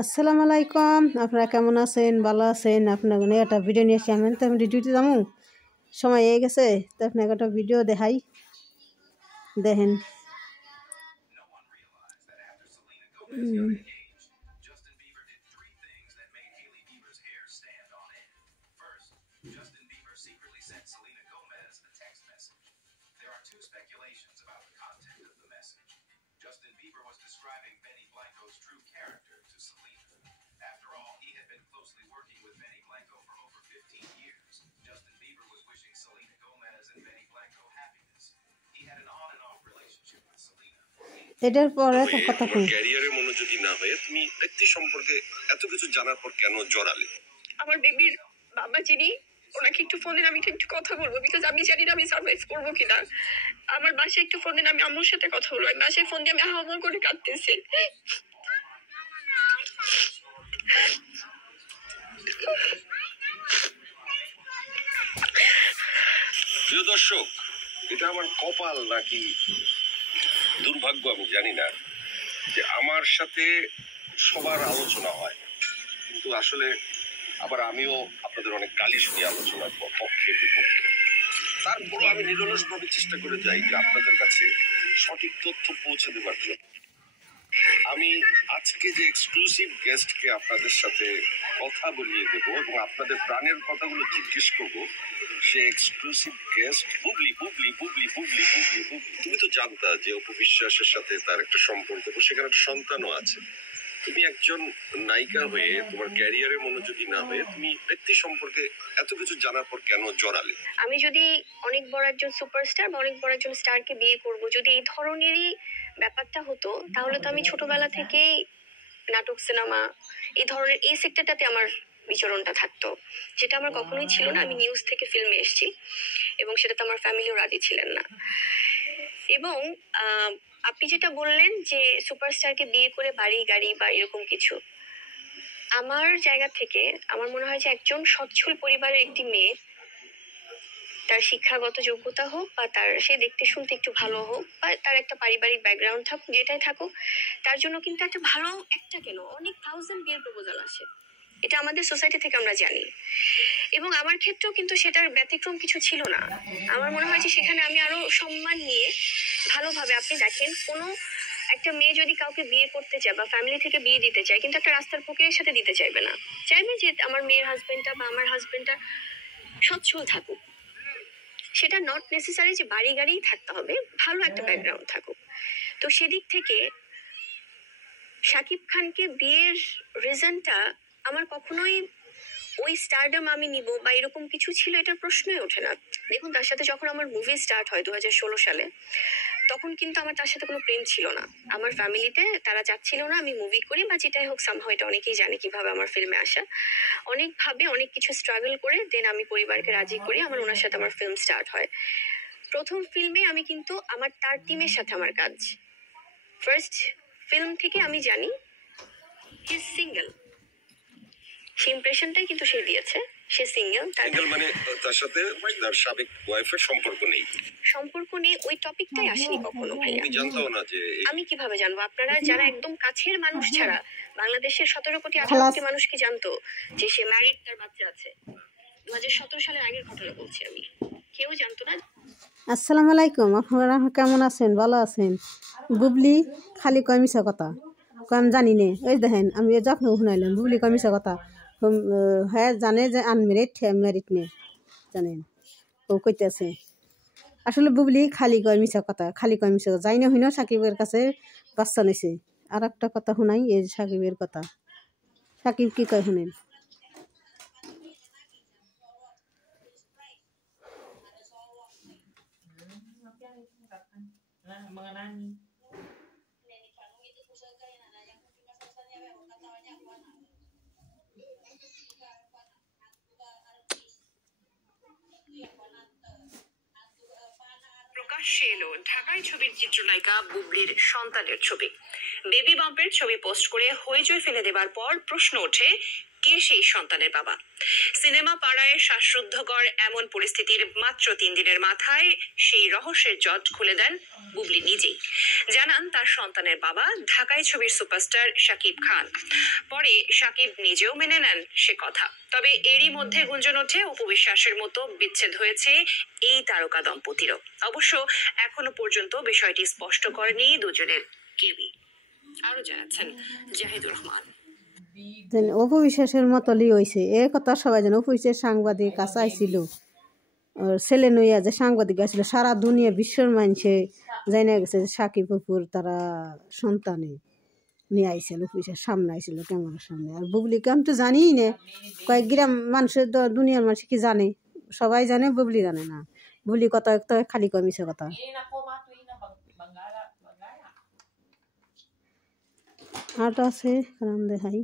আসসালামু আলাইকুম। আপনারা কেমন আছেন? ভালো আছেন? আপনাকে নিয়ে একটা ভিডিও নিয়ে এসেছি। আমি ডিউটি যাবো, সময় হয়ে গেছে, তো আপনাকে একটা ভিডিও দেখাই, দেখেন। Justin Bieber was describing Benny Blanco's true character to Selena. After all, he had been closely working with Benny Blanco for over 15 years. Justin Bieber was wishing Selena Gomez and Benny Blanco happiness. He had an on and off relationship with Selena. এটার পরে তো কথা কই, ক্যারিয়ারে মনোযোগী না হয়ে তুমি ব্যক্তি সম্পর্কে এত কিছু জানার পর কেন জড়ালে? আমার বেবির বাবা যিনি, ওনাকে একটু ফোন দিন, আমি একটু কথা বলবো, বিকজ আমি জানি না আমি সার্ভাইভ করবো কিনা। আমার বাসায় একটু ফোন দিন, আমি আম্মুর সাথে কথা বলবো। আমি বাসায় ফোন দিয়ে আমি হাওয়া করে কাঁদতেছি। প্রিয় দর্শক, এটা আমার কপাল নাকি দুর্ভাগ্য আমি জানি না যে আমার সাথে সবার আলোচনা হয়, কিন্তু আসলে আবার আমিও আপনাদের অনেক গালি শুনি আলোচনার পক্ষে বিপক্ষে। তারপরও আমি নিরলসভাবে চেষ্টা করে যাই যে আপনাদের কাছে সঠিক তথ্য পৌঁছে দেবার জন্য। আমি আজকে যে এক্সক্লুসিভ গেস্টকে আপনাদের সাথে কথা বলিয়ে দেবো এবং আপনাদের প্রাণের কথাগুলো জিজ্ঞেস করবো, সে এক্সক্লুসিভ গেস্ট বুবলি। বুবলি বুবলি বুবলি বুবলি বুবলি তুমি তো জানতা যে অপু বিশ্বাসের সাথে তার একটা সম্পর্ক, সেখানে একটা সন্তানও আছে। তুমি একজন নায়িকা হয়ে তোমার ক্যারিয়ারে মনোযোগী না হয়ে তুমি ব্যক্তি সম্পর্কে এত কিছু জানার পর কেন জড়ালে? আমি যদি অনেক বড় একজন সুপারস্টার বা অনেক বড় একজন স্টারকে বিয়ে করব, যদি এই ধরনেরই ব্যাপারটা হতো, তাহলে তো আমি ছোটবেলা থেকেই নাটক, সিনেমা, এই ধরনের এই সেক্টরটাতে আমার বিচরণটা থাকতো, যেটা আমার কখনোই ছিল না। আমি নিউজ থেকে ফিল্মে এসেছি এবং সেটাতে আমার ফ্যামিলিও রাজি ছিলেন না। এবং আপনি যেটা বললেন যে সুপারস্টারকে বিয়ে করে বাড়ি গাড়ি বা এরকম কিছু, আমার জায়গা থেকে আমার মনে হয় যে একজন সচ্ছল পরিবারের একটি মেয়ে, তার শিক্ষাগত যোগ্যতা হোক বা তার সে দেখতে শুনতে একটু ভালো হোক বা তার একটা পারিবারিক ব্যাকগ্রাউন্ড থাকুক, যেটাই থাকুক, তার জন্য কিন্তু একটা ভালো, একটা কেন অনেক 1000 বিয়ের প্রপোজাল আসে। এটা আমাদের সোসাইটি থেকে আমরা জানি। এবং আমার ক্ষেত্রেও কিন্তু সেটার ব্যতিক্রম কিছু ছিল না। আমার মনে হয় যে সেখানে আমি আরো সম্মান নিয়ে ভালোভাবে, আপনি দেখেন, কোনো একটা মেয়ে যদি কাউকে বিয়ে করতে চায় বা ফ্যামিলি থেকে বিয়ে দিতে চায়, কিন্তু একটা রাস্তার ফকিরের সাথে দিতে চাইবে না। চাইবে যে আমার মেয়ের হাজবেন্ডটা বা আমার হাজবেন্ডটা সচ্ছল থাকুক। সেটা নট নেসেসারি যে বাড়ি গাড়িই থাকতে হবে, ভালো একটা ব্যাকগ্রাউন্ড থাকুক। তো সেদিক থেকে শাকিব খানকে বিয়ের রিজনটা আমার কখনোই ওই স্টারডম আমি নিব বা এরকম কিছু ছিল, এটার প্রশ্নই ওঠে না। দেখুন, তার সাথে যখন আমার মুভি স্টার্ট হয় 2016 সালে, তখন কিন্তু আমার তার সাথে কোনো প্রেম ছিল না। আমার ফ্যামিলিতে তারা চাচ্ছিল না আমি মুভি করি বা যেটাই হোক, সামহাও এটা অনেকেই জানে কিভাবে আমার ফিল্মে আসা। অনেকভাবে অনেক কিছু স্ট্রাগল করে দেন আমি পরিবারকে রাজি করি, আমার ওনার সাথে আমার ফিল্ম স্টার্ট হয়। প্রথম ফিল্মে আমি কিন্তু আমার তার টিমের সাথে আমার কাজ, ফার্স্ট ফিল্ম থেকে আমি জানি হি ইজ সিঙ্গেল, সেই ইমপ্রেশনটাই কিন্তু সে দিয়েছে। সে সিঙ্গেল, মানে তার সাথে তার সাবেক ওয়াইফের সম্পর্ক নেই। সম্পর্ক নেই, ওই টপিকটাই আসেনি কখনো ভাইয়া। আমি জানতাম না যে, আমি কিভাবে জানবো? আপনারা যারা একদম কাছের মানুষ ছাড়া বাংলাদেশের 17 কোটি 18 কোটি মানুষ কি জানতো যে সে ম্যারিড, তার বাচ্চা আছে? 2017 সালের আগের ঘটনা বলছি আমি, কেউ জানতো না। আসসালামু আলাইকুম, আপনারা কেমন আছেন? ভালো আছেন? বুবলি খালি কয় মিছা কথা, আমি জানি নে। ওই দেখেন, আমি যখন শুনাইলাম বুবলি কয় মিছা কথা। হ্যাঁ, জানে যে আনমেরিড, ম্যারিড নেই, জানেন। ও কইতেছে আসলে বুবলি খালি কয় মিছা কথা, খালি কয় মিছা কথা। যাই না শুনো সাকিবের কাছে বাচ্চা নিছে। আর একটা কথা শুনাই, এই সাকিবের কথা। সাকিব কি কয় শুনেন। প্রকাশ্যে এলো ঢাকায় ছবির চিত্রনায়িকা বুবলির সন্তানের ছবি। বেবি বাম্পের ছবি পোস্ট করে হইচই ফেলে দেবার পর প্রশ্ন ওঠে, কে সেই সন্তানের বাবা? সিনেমা পাড়ায় শ্বাসরুদ্ধকর এমন পরিস্থিতির মাত্র 3 দিনের মাথায় সেই রহস্যের জট খুলে দেন বুবলি নিজেই। জানান তার সন্তানের বাবা ঢাকাই ছবির সুপারস্টার শাকিব খান। পরে শাকিব নিজেও মেনে নেন সে কথা। তবে এরই মধ্যে গুঞ্জন ওঠে অপু বিশ্বাসের মতো বিচ্ছেদ হয়েছে এই তারকা দম্পতিরও। অবশ্য এখনো পর্যন্ত বিষয়টি স্পষ্ট করেনি দুজনের কেউই। আরো জানাচ্ছেন জাহিদুর রহমান। অপু বিশ্বাসের মতলই হয়েছে এ কথা সবাই জানে। অপু বিশ্বাস সাংবাদিক কাছে আইছিল, ওর ছেলে নইয়া যে সাংবাদিক আসছিল, সারা দুনিয়া বিশ্বর মানুষে জানা গেছে যে সাকিব অপুর তারা সন্তানে নিয়ে আইছিল। অপু বিশ্বাস সামনে আইছিল ক্যামেরার সামনে। আর বুবলিকে আমি তো জানিই না, কয়েক গ্রাম মানুষের দুনিয়ার মানুষ কি জানে, সবাই জানে, বুবলি জানে না। বুবলি কথা তো খালি কয় মিছে কথা। আট আছে কারণ দেখাই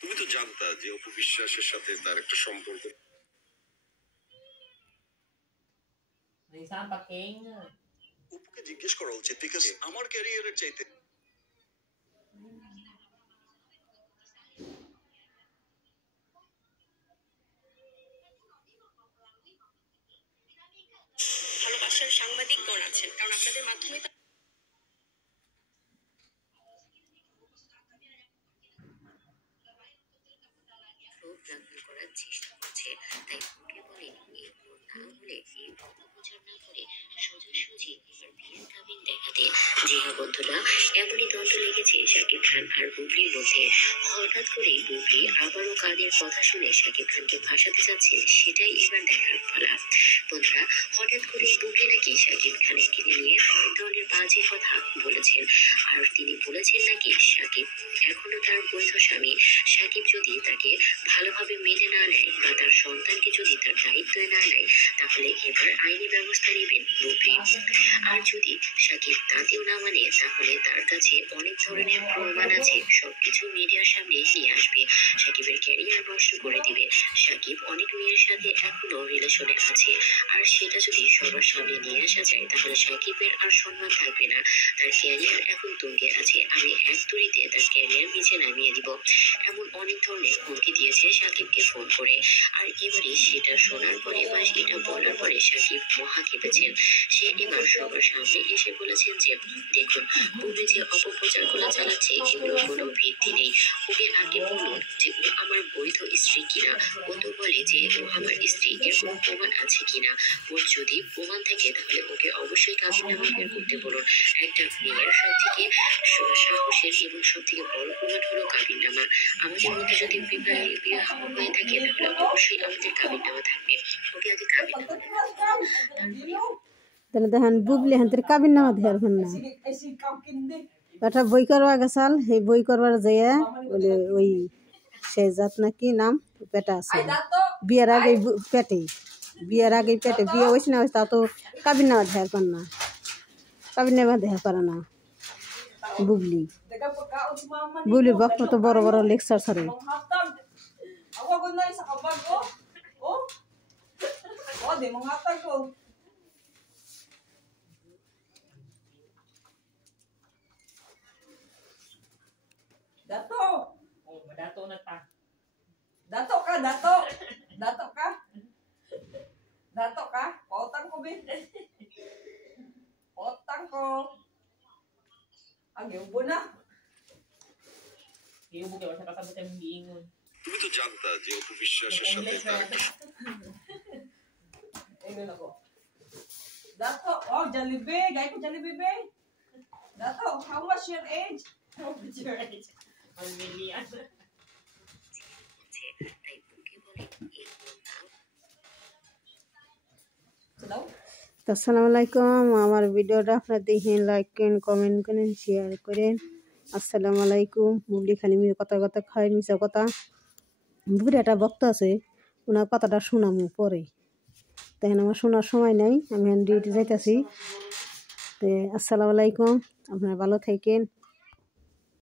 তুমি তো জানতা যে অপু বিশ্বাসের সাথে তার একটা সম্পর্ক। অপুকে জিজ্ঞেস করা উচিত, বিকজ আমার ক্যারিয়ারের চাইতে ভালোবাসার সাংবাদিকগণ আছেন, কারণ আপনাদের মাধ্যমে করার চেষ্টা করছে। তাই ওকে বলেন এগুলো না হলে এই অপপ্রচার না করে সোজাসুজি এবার বিয়ের কাবিন দেখাতে। জি হ্যাঁ বন্ধুরা, এমনই দ্বন্দ্ব লেগেছে শাকিব খান আর বুবলির মধ্যে। হঠাৎ করে বুবলি আবারও কাদের কথা শুনে শাকিব খানকে ফাঁসাতে যাচ্ছে, সেটাই এবার দেখার পালা। বন্ধুরা, হঠাৎ করে বুবলি নাকি শাকিব খানকে নিয়ে অনেক ধরনের বাজে কথা বলেছেন। আর তিনি বলেছেন নাকি শাকিব এখনো তার বৈধ স্বামী। শাকিব যদি তাকে ভালোভাবে মেনে না নেয় বা তার সন্তানকে যদি তার দায়িত্বে না নেয়, তাহলে এবার আইনি ব্যবস্থা নেবেন বুবলি। আর যদি শাকিব তাতেও না মানে, তাহলে তার কাছে অনেক ধরনের প্রমাণ আছে, সবকিছু মিডিয়ার সামনে নিয়ে আসবে, শাকিবের ক্যারিয়ার নষ্ট করে দিবে। শাকিব অনেক মেয়ের সাথে এখনো রিলেশনে আছে, আর সেটা যদি সবার সামনে নিয়ে আসা যায়, তাহলে শাকিবের আর সম্মান থাকবে না। তার ক্যারিয়ার এখন তুঙ্গে আছে, আমি এক তুড়িতে তার ক্যারিয়ার নিচে নামিয়ে দিব, এমন অনেক ধরনের হুমকি দিয়েছে শাকিবকে ফোন করে। আর এবারে সেটা শোনার পরে বা এটা বলার পরে শাকিব মহা কেঁপেছেন। সে এবার সবার সামনে এসে বলেছেন যে, দেখুন বুবলি যে অপপ্রচারগুলো চালাচ্ছে এগুলোর কোনো ভিত্তি নেই। ওকে আগে বলুন যে ও আমার বৈধ স্ত্রী কিনা। ও তো বলে যে ও আমার স্ত্রী, এর কোনো প্রমাণ আছে কিনা। ওর যদি প্রমাণ থাকে তাহলে ওকে অবশ্যই কাবিননামা বের করতে বলুন। একটা মেয়ের সব থেকে সাহসের এবং সব থেকে বড় প্রমাণ হলো কাবিননামা। আমাদের মধ্যে যদি বিবাহ হয়ে থাকে তাহলে অবশ্যই আমাদের কাবিননামা থাকবে। ওকে আগে কাবিননামা তাহলে দেখেন বুবলি হাতের কাবিন নামা দেওয়ার না একটা বই করবা গেছাল, সেই বই করবার যাইয়া বলে ওই শেজাত নাকি নাম পেটা আছে, বিয়ের আগে পেটে বিয়ে হয়েছে না, তা তো কাবিন নামা দেওয়ার পার না, কাবিন নামা দেওয়া পারে না বুবলির বাপ তো বড় বড় লেকচার ছাড়ে। তুমি তো জানতা যে অপু বিশ্বাসের সাথে তার একটা Dato, oh, Jollibee. Gaya ko Jollibee, be. Dato, how much your age? How much your age? 1 million. আসসালামু আলাইকুম। আমার ভিডিওটা আপনারা দেখেন, লাইক করেন, কমেন্ট করেন, শেয়ার করেন। আসসালামু আলাইকুম। বুবলি খালি কথা খায়, মিশা কথা। বুবলি একটা বক্তা আছে, ওনার কথাটা শোনামু পরে, তাই আমার শোনার সময় নাই, আমি ডিউটি যাইতেছি। তো আসসালামু আলাইকুম, আপনারা ভালো থাকেন।